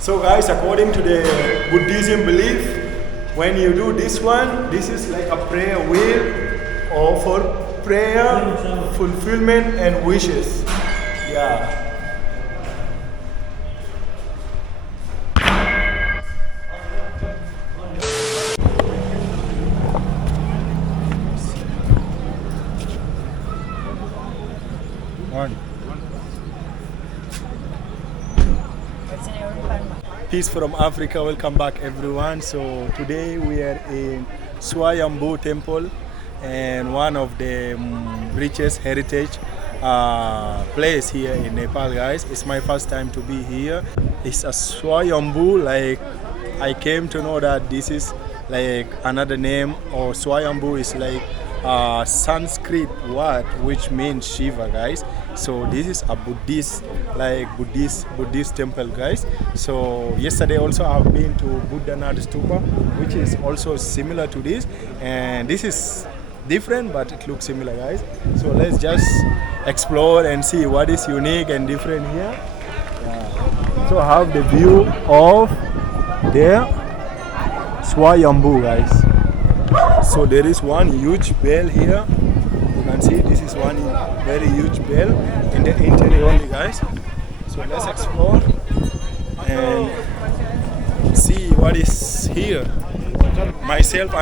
So guys, according to the Buddhism belief, when you do this one, this is like a prayer wheel or for prayer, fulfillment and wishes. Yeah. Peace from Africa, welcome back everyone. So today we are in Swayambhu temple and one of the richest heritage place here in Nepal, guys. It's my first time to be here. It's a Swayambhu, like I came to know that this is like another name, or Swayambhu is like Sanskrit word which means Shiva, guys. So this is a Buddhist, like Buddhist temple, guys. So yesterday also I've been to Buddhanath stupa, which is also similar to this, and this is different but it looks similar, guys. So let's just explore and see what is unique and different here. So I have the view of the Swayambhu, guys. So there is one huge bell here. You can see this is one very huge bell in the interior only, guys. So let's explore and see what is here. Myself,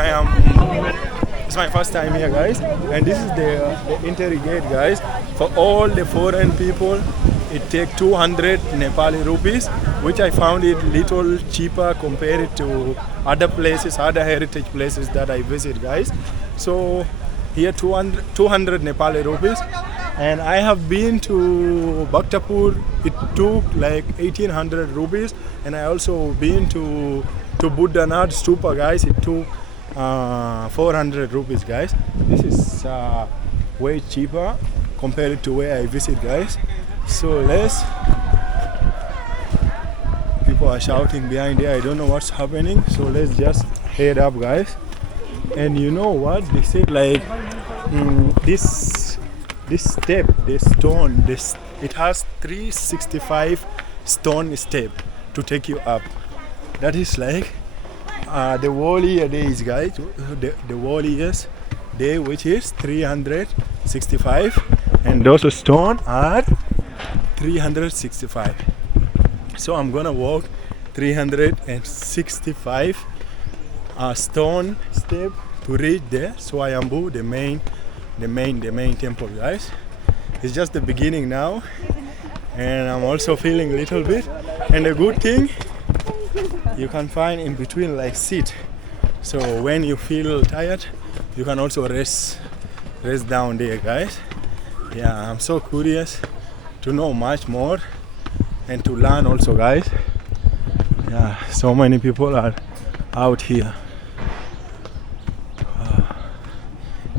it's my first time here, guys, and this is the interior gate, guys. For all the foreign people, it takes 200 Nepali rupees, which I found it little cheaper compared to other places, other heritage places that I visit, guys. So here 200 Nepali rupees, and I have been to Bhaktapur. It took like 1800 rupees, and I also been to Buddhanath stupa, guys. It took 400 rupees, guys. This is way cheaper compared to where I visit, guys. So people are shouting behind there. I don't know what's happening. So let's just head up, guys. And you know what they say, like this step, this stone, it has 365 stone step to take you up. That is like the warrior days, guys. The warriors day, which is 365, and those stone are 365. So I'm gonna walk 365 stone step to reach the Swayambhu, the main temple, guys. It's just the beginning now, and I'm also feeling a little bit. And the good thing, you can find in between like seat. So when you feel tired, you can also rest down there, guys. Yeah, I'm so curious to know much more and to learn also, guys. Yeah, so many people are out here.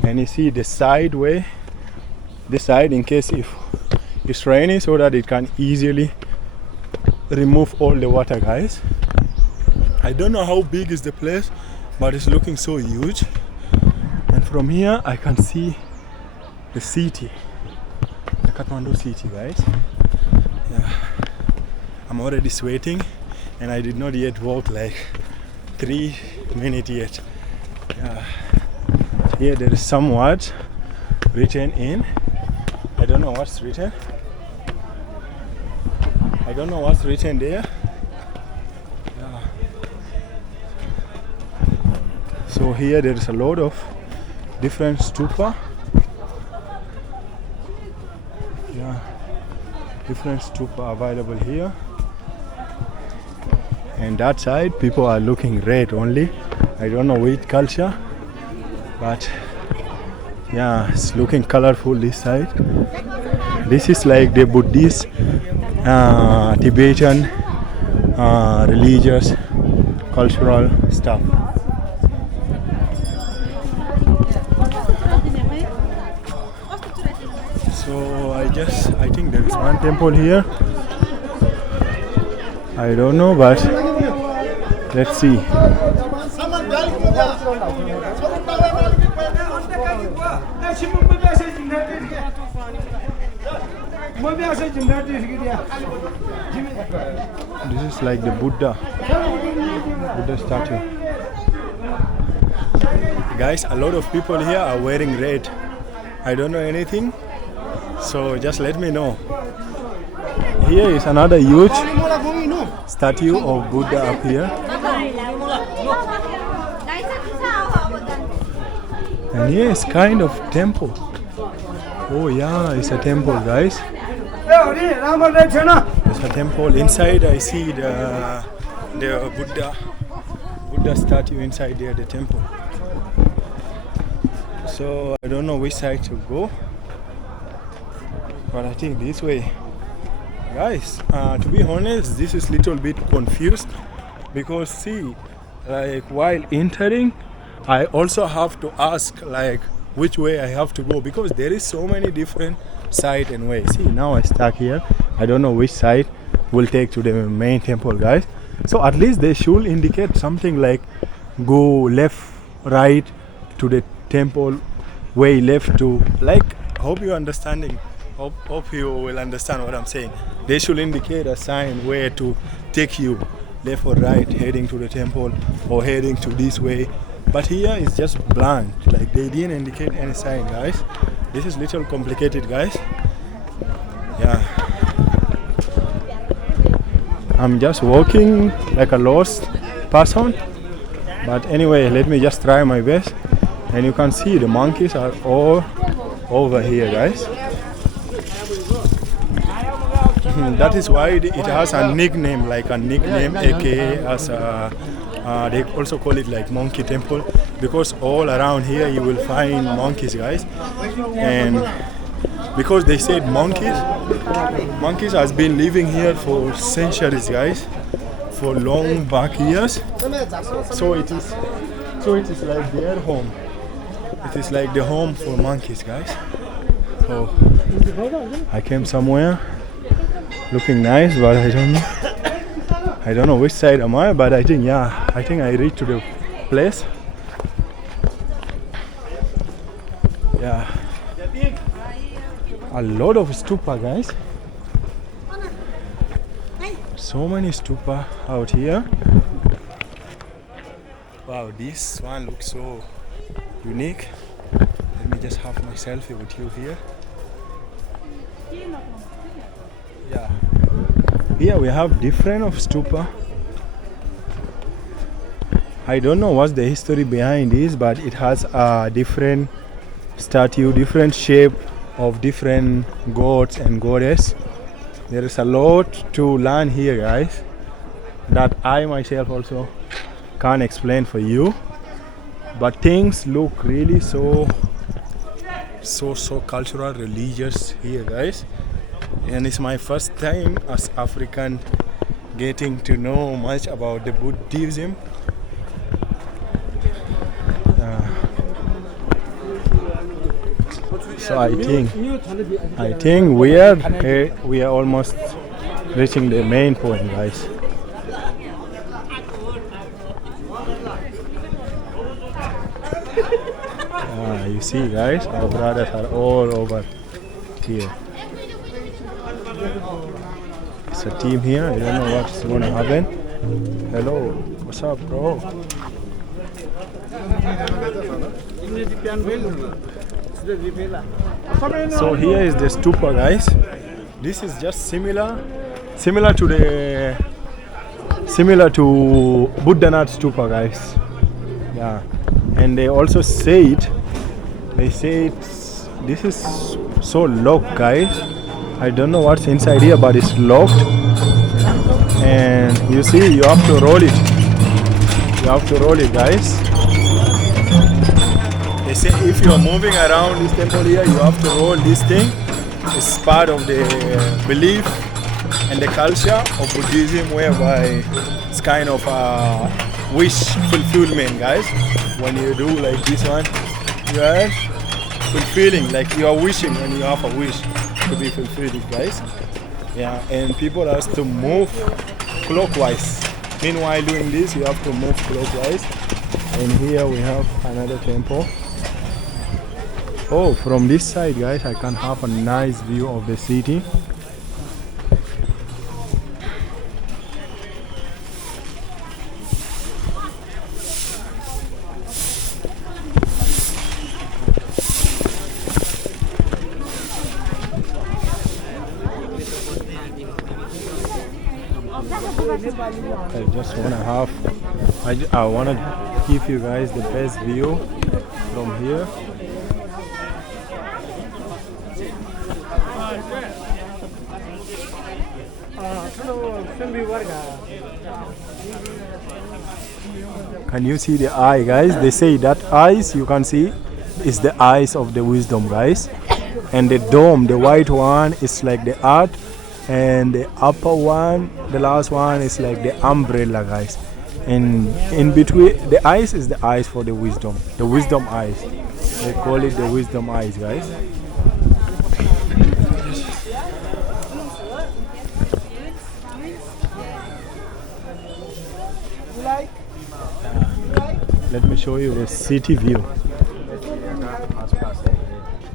And you see the side way, this side, in case if it's raining, so that it can easily remove all the water, guys. I don't know how big is the place, but it's looking so huge. And from here I can see the city, the Kathmandu city, guys. Yeah, I'm already sweating, and I did not yet walk like 3 minutes yet. Yeah. Here there is some words written in. I don't know what's written. I don't know what's written there. Yeah. So here there is a lot of different stupa. Yeah, different stupa available here. And that side people are looking red only. I don't know which culture, but yeah, it's looking colorful this side. This is like the Buddhist, Tibetan, religious, cultural stuff. So I think there is one temple here. I don't know, but let's see. This is like the Buddha statue. Guys, a lot of people here are wearing red. I don't know anything, so just let me know. Here is another huge statue of Buddha up here. And here is kind of temple. Oh yeah, it's a temple, guys. It's a temple. Inside I see the Buddha statue inside there, the temple. So I don't know which side to go, but I think this way. Guys, to be honest, this is little bit confused because see, like while entering, I also have to ask like which way I have to go because there is so many different side and ways. See, now I stuck here. I don't know which side will take to the main temple, guys. So at least they should indicate something like go left, right to the temple, way left to, like, hope you're understanding. Hope you will understand what I'm saying. They should indicate a sign where to take you, left or right, heading to the temple or heading to this way. But here it's just blank, like they didn't indicate any sign, guys. This is little complicated, guys. Yeah. I'm just walking like a lost person. But anyway, let me just try my best. And you can see the monkeys are all over here, guys. That is why it has a nickname, aka as a, they also call it like monkey temple, because all around here you will find monkeys, guys. And because they said monkeys has been living here for centuries, guys, for long back years. So it is like their home. It is like the home for monkeys, guys. So I came somewhere looking nice, but I don't know which side am I, but I think I reached to the place. Yeah, a lot of stupa, guys. So many stupa out here. Wow, this one looks so unique. Let me just have my selfie with you here. Yeah, here we have different of stupa. I don't know what's the history behind this, but it has a different statue, different shape of different gods and goddess. There is a lot to learn here, guys, that I myself also can't explain for you. But things look really so cultural, religious here, guys. And it's my first time as African getting to know much about the Buddhism. So I think we are almost reaching the main point, guys. You see, guys, our brothers are all over here. It's a team here. I don't know what's going to happen. Hello, what's up, bro? So here is the stupa, guys. This is just similar to Buddhanath stupa, guys. Yeah, and they also say this is so locked, guys. I don't know what's inside here, but it's locked. And you see, you have to roll it. You have to roll it, guys. They say if you are moving around this temple here, you have to roll this thing. It's part of the belief and the culture of Buddhism, whereby it's kind of a wish fulfillment, guys. When you do like this one, you are fulfilling, like you are wishing when you have a wish to be fulfilled, guys. Yeah, and people have to move clockwise. Meanwhile doing this, you have to move clockwise. And here we have another temple. Oh, from this side, guys, I can have a nice view of the city. I just want to have, I want to give you guys the best view from here. Can you see the eye, guys? They say that eyes you can see is the eyes of the wisdom, guys. And the dome, the white one, is like the art, and the upper one, the last one, is like the umbrella, guys. And in between, the eyes is the eyes for the wisdom eyes. They call it the wisdom eyes, guys. Let me show you the city view.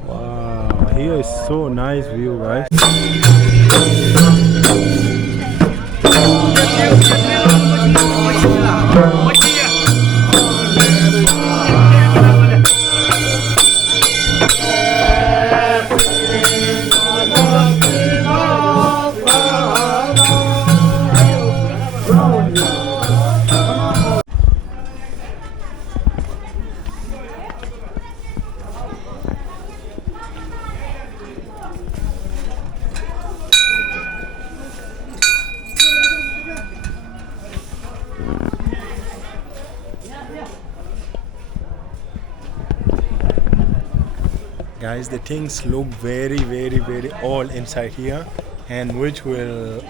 Wow, here is so nice view, guys. Guys, the things look very old inside here, and which will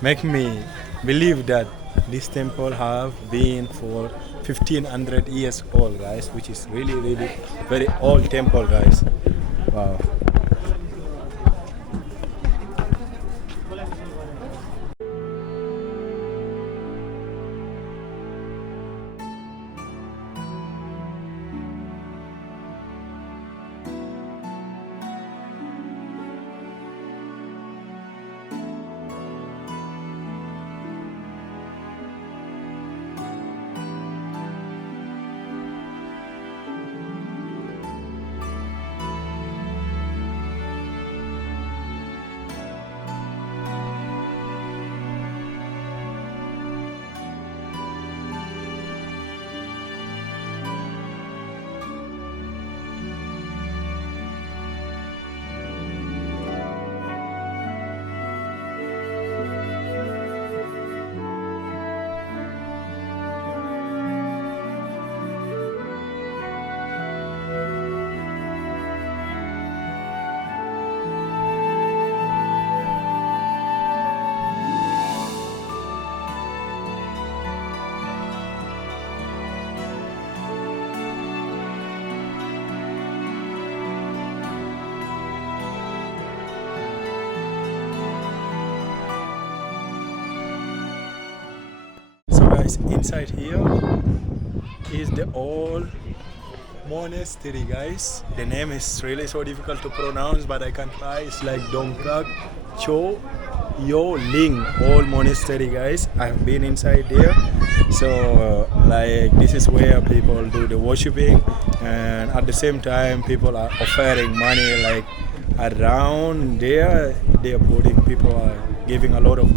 make me believe that this temple have been for 1500 years old, guys, which is really very old temple, guys. Wow. Inside here is the old monastery, guys. The name is really so difficult to pronounce, but I can try. It's like Dongkrak Cho Yo Ling old monastery, guys. I've been inside there. So like this is where people do the worshipping, and at the same time people are offering money like around there. They are putting, people are giving a lot of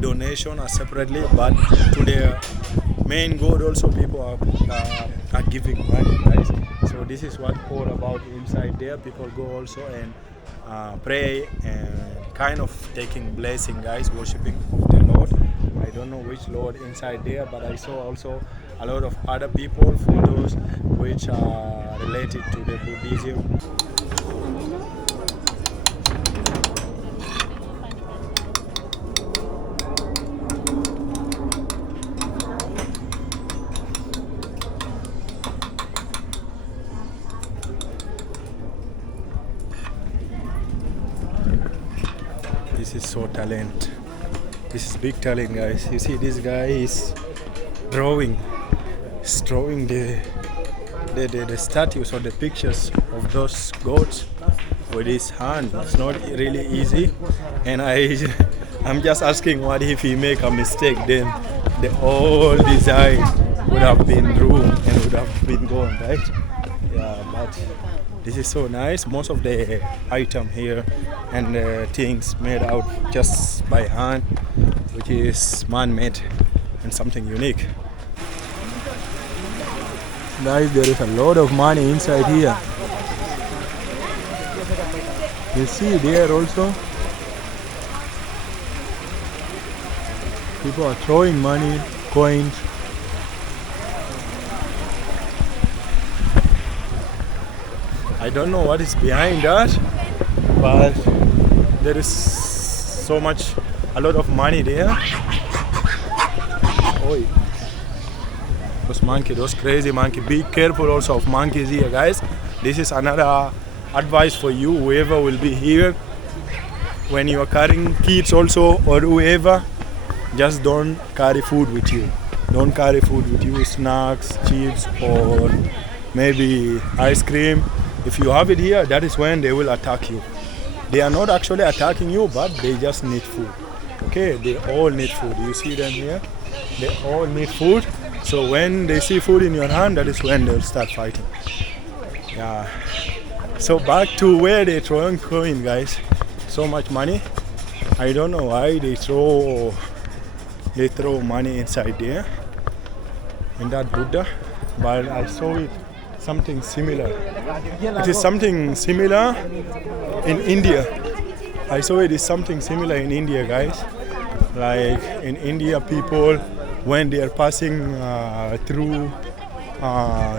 donation separately, but to their main goal also people are giving money, guys. So this is what all about inside there. People go also and pray and kind of taking blessing, guys, worshipping the Lord. I don't know which Lord inside there, but I saw also a lot of other people, photos which are related to the Buddhism. This is so talent. This is big talent, guys. You see, this guy is drawing. He's drawing the statues or the pictures of those gods with his hand. It's not really easy. And I'm just asking, what if he make a mistake? Then the whole design would have been ruined and would have been gone, right? Yeah, but this is so nice. Most of the item here and things made out just by hand. which is man-made and something unique. Guys, there is a lot of money inside here. You see there also, people are throwing money, coins. I don't know what is behind that, but there is so much, a lot of money there. Oi. Those monkey, those crazy monkey. Be careful also of monkeys here, guys. This is another advice for you, whoever will be here. When you are carrying kids also, or whoever, just don't carry food with you. Don't carry food with you, snacks, chips, or maybe ice cream. If you have it here, that is when they will attack you. They are not actually attacking you, but they just need food. Okay, they all need food. You see them here? They all need food. So when they see food in your hand, that is when they'll start fighting. Yeah. So back to where they throwing coin, guys. So much money. I don't know why they throw money inside there in that Buddha, but I saw it something similar. It is something similar in India. I saw it is something similar in India, guys. Like in India, people, when they are passing through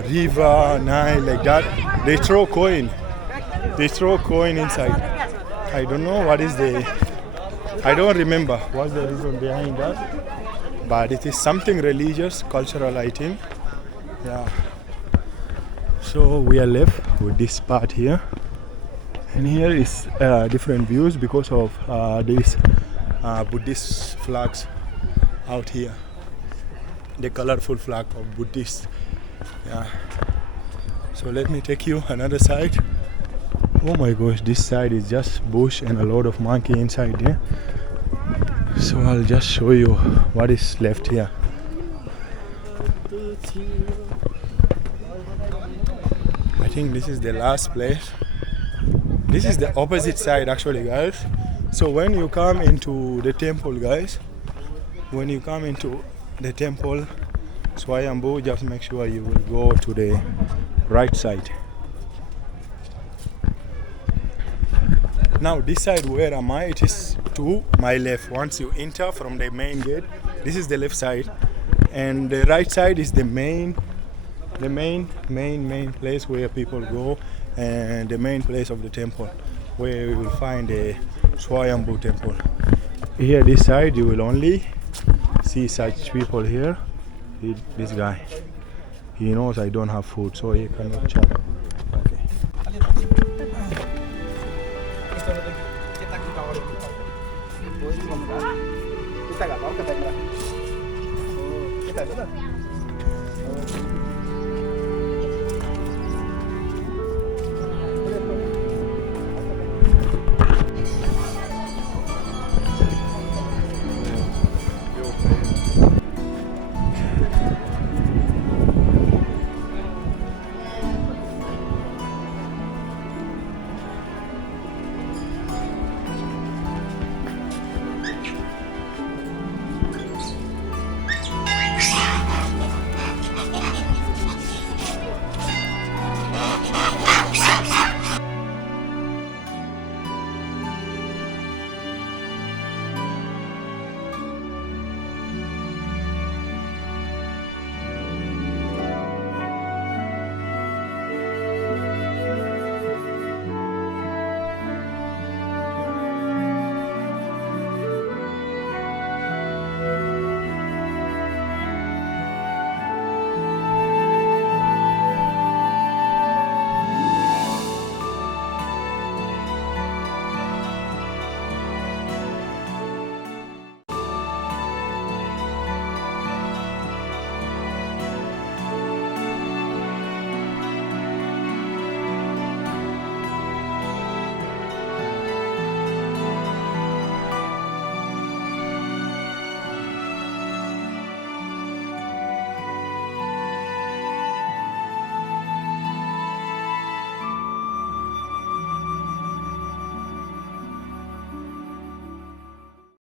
river, Nile, like that, they throw coin. They throw coin inside. I don't know what is I don't remember what's the reason behind that, but it is something religious, cultural, I think. Yeah. So we are left with this part here, and here is different views because of these Buddhist flags out here, the colorful flag of Buddhist. Yeah. So let me take you another side. Oh my gosh, this side is just bush and a lot of monkey inside there. So I'll just show you what is left here. I think this is the last place. This is the opposite side actually, guys. So when you come into the temple, guys, when you come into the temple, Swayambhu, just make sure you will go to the right side. Now this side where am I? It is to my left. Once you enter from the main gate, this is the left side, and the right side is the main place where people go, and the main place of the temple where you will find the Swayambhu temple. Here this side you will only see such people here. This guy, he knows I don't have food, so he cannot chat. Okay.